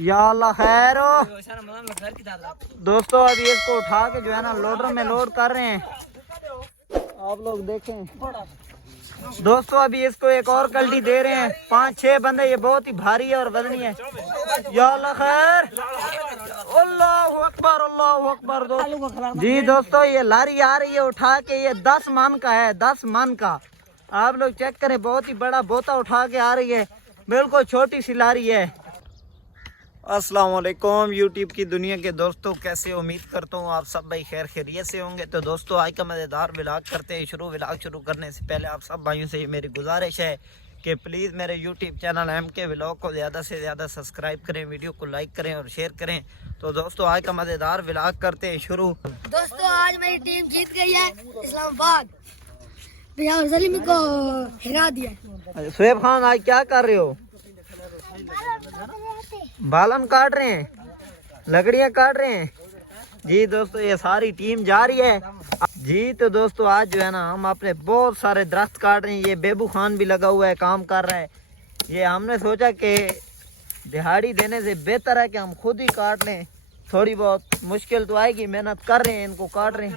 या अल्लाह खैर हो। दोस्तों अभी इसको उठा के जो है ना लोडर में लोड कर रहे हैं, आप लोग देखें। दोस्तों अभी इसको एक और कल्टी दे रहे हैं, 5-6 बंदे, ये बहुत ही भारी है और वजनी है। या अल्लाह खैर, अल्लाहु अकबर, अल्लाहु अकबर। जी दोस्तों ये लारी आ रही है उठा के, ये 10 मन का है, 10 मन का। आप लोग चेक करें, बहुत ही बड़ा बोता उठा के आ रही है, बिल्कुल छोटी सी लारी है। अस्सलाम वालेकुम यूट्यूब की दुनिया के दोस्तों, कैसे उम्मीद करता हूँ आप सब भाई खैर खैरियत से होंगे। तो दोस्तों आज का मज़ेदार व्लॉग करते हैं शुरू। व्लॉग शुरू करने से पहले आप सब भाइयों से मेरी गुजारिश है कि प्लीज़ मेरे यूट्यूब चैनल MK व्लॉग को ज़्यादा से ज़्यादा सब्सक्राइब करें, वीडियो को लाइक करें और शेयर करें। तो दोस्तों आज का मज़ेदार व्लॉग करते हैं शुरू। दोस्तों आज मेरी टीम जीत गई है, इस्लामाबाद बिहार सलीम को हरा दिया। शुएब खान आज क्या कर रहे हो? बालन काट रहे हैं, लकड़ियां काट रहे हैं। जी दोस्तों ये सारी टीम जा रही है जी। तो दोस्तों आज जो है ना हम अपने बहुत सारे दरख्त काट रहे हैं। ये बेबू खान भी लगा हुआ है, काम कर रहा है। ये हमने सोचा कि दिहाड़ी देने से बेहतर है कि हम खुद ही काट लें। थोड़ी बहुत मुश्किल तो आएगी, मेहनत कर रहे हैं, इनको काट रहे हैं।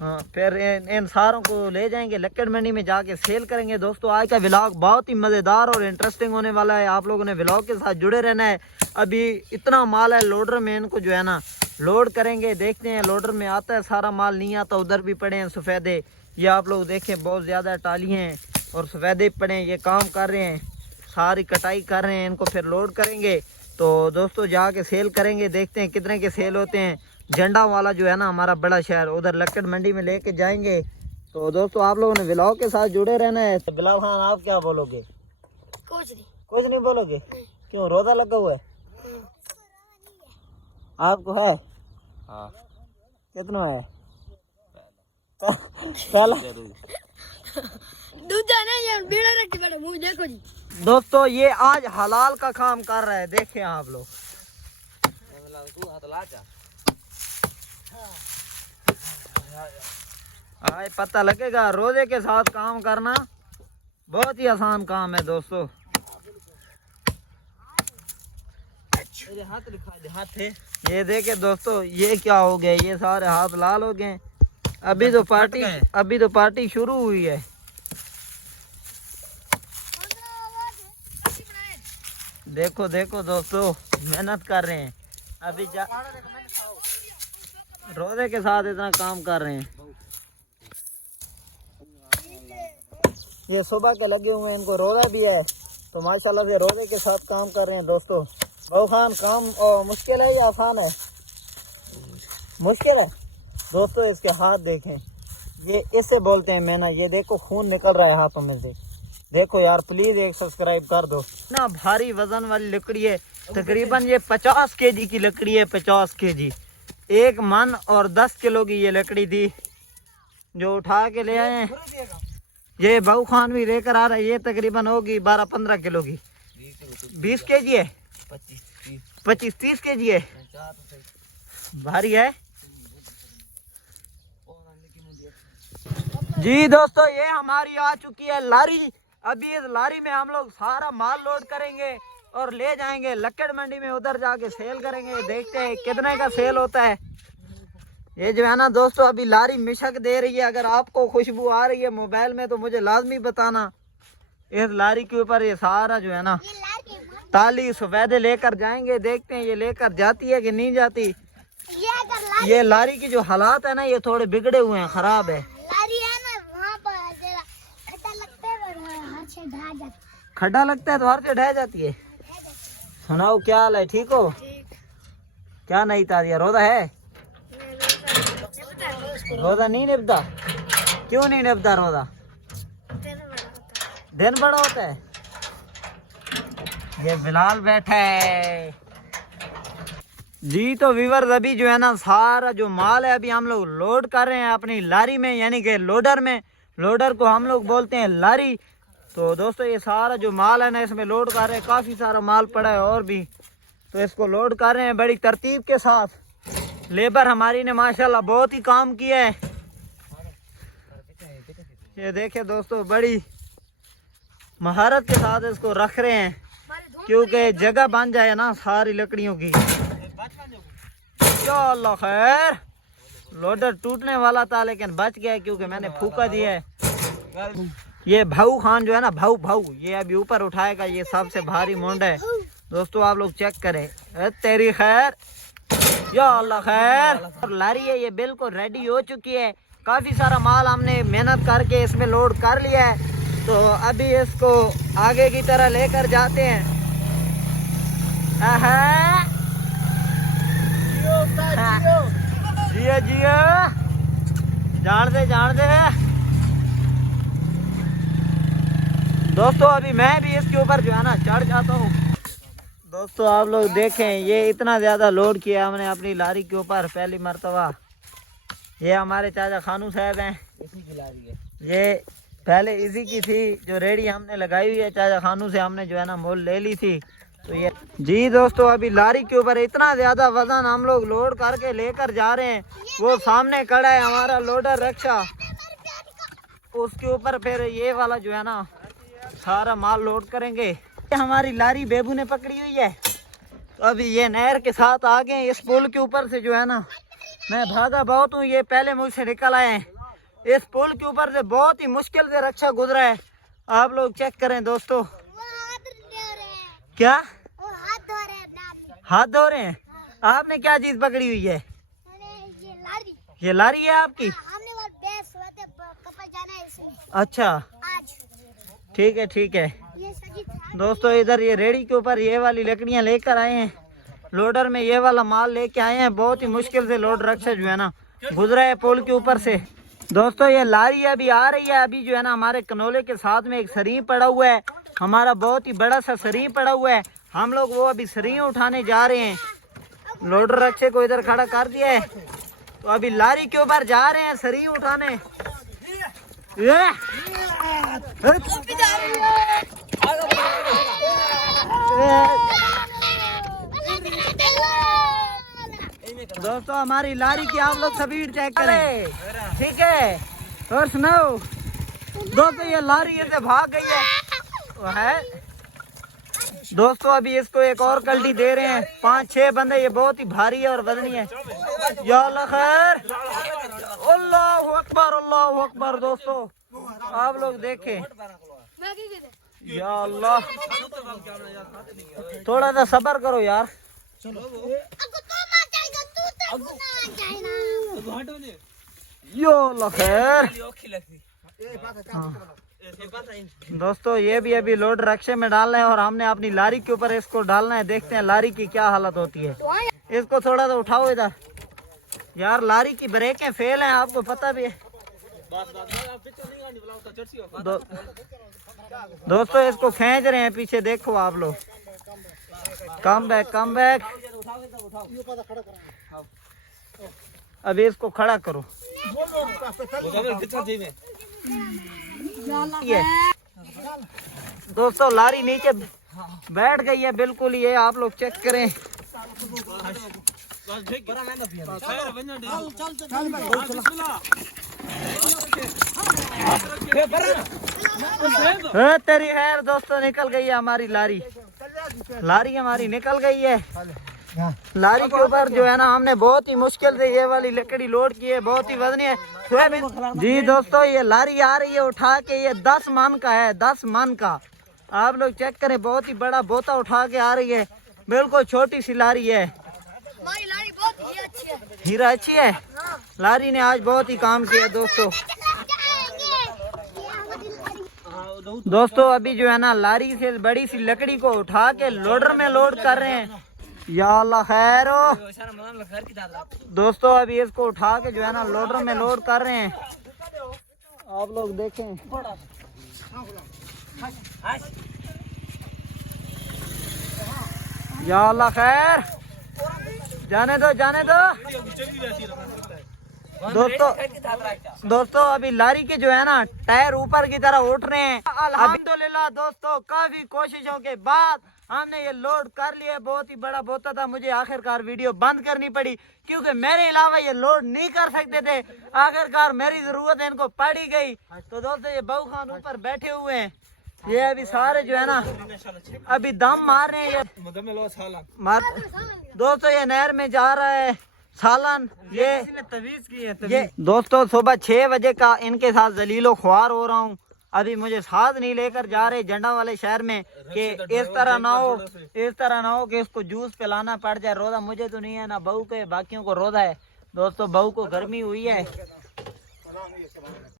हाँ फिर इन सारों को ले जाएंगे लक्कड़ मंडी में, जाके सेल करेंगे। दोस्तों आज का व्लॉग बहुत ही मज़ेदार और इंटरेस्टिंग होने वाला है, आप लोगों ने व्लॉग के साथ जुड़े रहना है। अभी इतना माल है लोडर में, इनको जो है ना लोड करेंगे, देखते हैं लोडर में आता है सारा माल, नहीं आता उधर भी पड़े हैं सफ़ेदे। ये आप लोग देखें बहुत ज़्यादा टालियाँ हैं और सफ़ेदे पड़े हैं। ये काम कर रहे हैं, सारी कटाई कर रहे हैं, इनको फिर लोड करेंगे। तो दोस्तों जाके सेल करेंगे, देखते हैं कितने के सेल होते हैं। झंडा वाला जो है ना हमारा बड़ा शहर, उधर लक्कड़ मंडी में लेके जाएंगे। तो दोस्तों आप लोगों ने व्लॉग के साथ जुड़े रहना है। तो बिलाल खान आप क्या बोलोगे? कुछ नहीं बोलोगे? क्यों, रोजा लगा हुआ है? आपको है? हाँ। कितना है? पहला दूसरा नहीं है, बीड़ा रख के बैठो, मुंह देखो जी। दोस्तों ये आज हलाल का काम कर रहा है, देखें आप लोग। आज पता लगेगा, रोजे के साथ काम करना बहुत ही आसान काम है दोस्तों। ये देखे दोस्तों, ये क्या हो गया, ये सारे हाथ लाल हो गए। अभी तो पार्टी शुरू हुई है। देखो देखो दोस्तों मेहनत कर रहे हैं, अभी रोजे के साथ इतना काम कर रहे हैं। ये सुबह के लगे हुए हैं, इनको रोजा भी है तो माशाल्लाह से रोजे के साथ काम कर रहे हैं। दोस्तों बहु खान काम मुश्किल है या आसान है? मुश्किल है। दोस्तों इसके हाथ देखें, ये इससे बोलते हैं मैना। ये देखो खून निकल रहा है हाथों में से। देखो यार प्लीज एक सब्सक्राइब कर दो ना। भारी वजन वाली लकड़ी है, तकरीबन ये 50 kg की लकड़ी है, 50 kg। 1 मन और 10 किलो की ये लकड़ी थी जो उठा के ले आए हैं। ये बहु खान भी लेकर आ रहा है, ये तकरीबन होगी 12-15 किलो की। 20 kg है, 25-30 kg है, भारी है जी। दोस्तों ये हमारी आ चुकी है लारी। अभी इस लारी में हम लोग सारा माल लोड करेंगे और ले जाएंगे लक्कड़ मंडी में, उधर जाके सेल करेंगे। देखते हैं कितने का सेल होता है। ये जो है ना दोस्तों अभी लारी मिशक दे रही है। अगर आपको खुशबू आ रही है मोबाइल में तो मुझे लाजमी बताना। इस लारी के ऊपर ये सारा जो है ना ताली सफेदे लेकर जाएंगे, देखते हैं ये लेकर जाती है कि नहीं जाती। ये लारी की जो हालात है ना ये थोड़े बिगड़े हुए हैं, खराब है। खड्डा लगता है तो हर से ढह जाती है। सुनाओ क्या हाल है, ठीक हो? क्या नहीं था दिया, रोजा है? रोजा नहीं निभता? क्यों नहीं निभता रोजा? दिन बड़ा होता है। ये बिलाल बैठा है जी। तो व्यूअर्स अभी जो है ना सारा जो माल है अभी हम लोग लोड कर रहे हैं अपनी लारी में, यानी कि लोडर में। लोडर को हम लोग बोलते हैं लारी। तो दोस्तों ये सारा जो माल है ना इसमें लोड कर रहे हैं, काफ़ी सारा माल पड़ा है और भी, तो इसको लोड कर रहे हैं बड़ी तरतीब के साथ। लेबर हमारी ने माशाल्लाह बहुत ही काम किया है। ये देखे दोस्तों बड़ी महारत के साथ इसको रख रहे हैं। क्योंकि जगह बन जाए ना सारी लकड़ियों की। या अल्लाह खैर, लोडर टूटने वाला था लेकिन बच गया क्योंकि मैंने फूका दिया है। ये भाऊ खान जो है ना, भाऊ ये अभी ऊपर उठाएगा, ये सबसे भारी मुंड है दोस्तों, आप लोग चेक करें। तेरी खैर, या अल्लाह खैर। लारी है ये बिल्कुल रेडी हो चुकी है, काफी सारा माल हमने मेहनत करके इसमें लोड कर लिया है, तो अभी इसको आगे की तरह लेकर जाते हैं। जिया जिया, जान दे दोस्तों, अभी मैं भी इसके ऊपर जो है ना चढ़ जाता हूँ। दोस्तों आप लोग देखें, ये इतना ज्यादा लोड किया हमने अपनी लारी के ऊपर पहली मर्तबा। ये हमारे चाचा खानू साहब हैं, इसी की लारी है ये, पहले इसी की थी जो रेडी हमने लगाई हुई है, चाचा खानू से हमने जो है ना मोल ले ली थी। तो ये जी दोस्तों, अभी लारी के ऊपर इतना ज्यादा वजन हम लोग लोड करके लेकर जा रहे हैं। वो सामने खड़ा है हमारा लोडर रक्षा, उसके ऊपर फिर ये वाला जो है ना सारा माल लोड करेंगे। हमारी लारी बेबू ने पकड़ी हुई है, तो अभी ये नहर के साथ आ गए। इस पुल के ऊपर से जो है ना मैं भागा बहुत हूँ, ये पहले मुझसे निकल आए हैं। इस पुल के ऊपर से बहुत ही मुश्किल से रक्षा गुजरा है, आप लोग चेक करें दोस्तों। क्या हाथ धो रहे हैं? आपने क्या चीज पकड़ी हुई है? ये लारी है आपकी? अच्छा ठीक है दोस्तों, इधर ये रेडी के ऊपर ये वाली लकड़ियां लेकर आए हैं, लोडर में ये वाला माल लेके आए हैं। बहुत ही मुश्किल से लोड रक्षा जो है ना गुजरा है पुल के ऊपर से। दोस्तों ये लारी अभी आ रही है, अभी जो है ना हमारे कनोले के साथ में एक सरी पड़ा हुआ है, हमारा बहुत ही बड़ा सा सरी पड़ा हुआ है, हम लोग वो अभी सरी उठाने जा रहे हैं। लोडर रक्षे को इधर खड़ा कर दिया है, तो अभी लारी के ऊपर जा रहे हैं सरी उठाने। दोस्तों हमारी लारी की आप लोग स्पीड चेक करें, ठीक है? और सुनाओ दोस्तों, ये लारी इधर भाग गई है दोस्तों। अभी इसको एक और कल्टी दे रहे हैं, 5-6 बंदे, ये बहुत ही भारी है और वजनी है। या अल्लाह खैर, अल्लाहु अकबर दोस्तों, आप लोग देखें। या अल्लाह, थोड़ा सा सब्र करो यार। या अल्लाह खैर। दोस्तों ये भी अभी लोड रक्षे में डालना है और हमने अपनी लारी के ऊपर इसको डालना है। देखते हैं लारी की क्या हालत होती है। इसको थोड़ा सा उठाओ इधर यार, लारी की ब्रेकें फेल हैं, आपको पता भी है। दोस्तों इसको खींच रहे हैं पीछे, देखो आप लोग। Come back. अभी इसको खड़ा करो। ये दोस्तों लारी नीचे बैठ गई है बिल्कुल, ये आप लोग चेक करें। तेरी खैर दोस्तों, निकल गई है हमारी लारी हमारी निकल गई है। लारी के ऊपर जो है ना हमने बहुत ही मुश्किल से ये वाली लकड़ी लोड की है, बहुत ही वजनी है जी दोस्तों। ये लारी आ रही है उठा के, ये 10 मन का है, 10 मन का। आप लोग चेक करें, बहुत ही बड़ा बोता उठा के आ रही है, बिल्कुल छोटी सी लारी है। हमारी लारी बहुत ही अच्छी है, हीरा अच्छी है। लारी ने आज बहुत ही काम किया दोस्तों। दोस्तों अभी जो है ना लारी से बड़ी सी लकड़ी को उठा के लोडर में लोड कर रहे हैं। या अल्लाह खैर दोस्तों, अभी इसको उठा के जो है ना लोडर में लोड कर रहे हैं, आप लोग देखें। या अल्लाह खैर, जाने दो दोस्तों अभी लारी के जो है ना टायर ऊपर की तरह उठ रहे हैं। अल्हम्दुलिल्लाह दोस्तों, काफी कोशिशों के बाद हमने ये लोड कर लिया। बहुत ही बड़ा बोता था, मुझे आखिरकार वीडियो बंद करनी पड़ी क्योंकि मेरे अलावा ये लोड नहीं कर सकते थे। आखिरकार मेरी जरूरत है, इनको पड़ ही गई। तो दोस्तों ये बहू खान ऊपर बैठे हुए हैं, ये अभी सारे जो है ना अभी दम मार रहे हैं। दोस्तों ये नहर में जा रहा है सालन। ये तवीज की है ये दोस्तों सुबह 6 बजे का इनके साथ जलीलो ख्वार हो रहा हूँ। अभी मुझे साथ नहीं लेकर जा रहे झंडा वाले शहर में कि इस तरह ना हो कि इसको जूस पिलाना पड़ जाए। रोजा मुझे तो नहीं है ना बहू के, बाकियों को रोजा है। दोस्तों बहू को गर्मी हुई है।